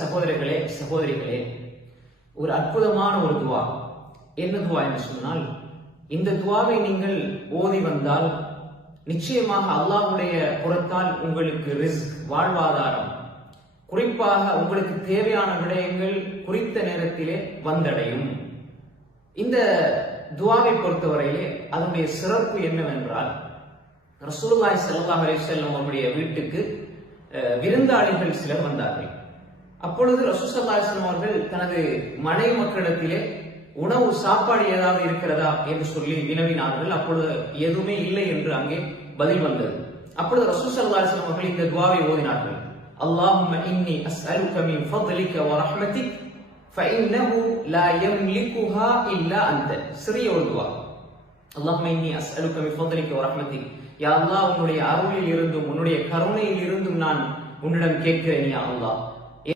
சகோதரர்களே சகோதரிகளே, ஒரு அற்புதமான ஒரு துவா. என்ன துவா என்று சொன்னால், இந்த துவாவை நீங்கள் ஓதி வந்தால் நிச்சயமாக அல்லாஹ்வுடைய புறத்தால் உங்களுக்கு ரிஸ்க், வாழ்வாதாரம், குறிப்பாக உங்களுக்கு தேவையான விடயங்கள் குறித்த நேரத்திலே வந்தடையும். இந்த துவாவை பொறுத்தவரையிலே அதனுடைய சிறப்பு என்னவென்றால், ரசூலுல்லாஹி ஸல்லல்லாஹு அலைஹி வஸல்லம் அவருடைய வீட்டுக்கு விருந்தாளிகள் சிலர் வந்தார்கள். அப்பொழுது ரசூல் ஸல்லல்லாஹு அலைஹி வஸல்லம் அவர்கள் தனது மனைவி மக்களிடத்திலே உணவு, சாப்பாடு ஏதாவது இருக்கிறதா என்று சொல்லி வினவினார்கள். அப்பொழுது எதுவுமே இல்லை என்று அங்கே பதில் வந்தது. அப்பொழுது ரசூல் ஸல்லல்லாஹு அலைஹி வஸல்லம் அவர்கள் இந்த துஆவை ஓதினார்கள். அல்லாஹும்ம இன்னி அஸ்அலுக மின் ஃபضلிக வ ரஹ்மதிக் ஃபஇன்னஹு லா யம்லிகுஹா இல்லா அன்த. சிறிய ஒரு துஆ. அல்லாஹும்ம இன்னி அஸ்அலுக மின் ஃபضلிக வ ரஹ்மதிக். யா அல்லாஹ், உன்னுடைய அருளில் இருந்தும் உன்னுடைய கருணையில் இருந்தும் நான் உன்னிடம் கேட்கிறேன் யா அல்லாஹ்.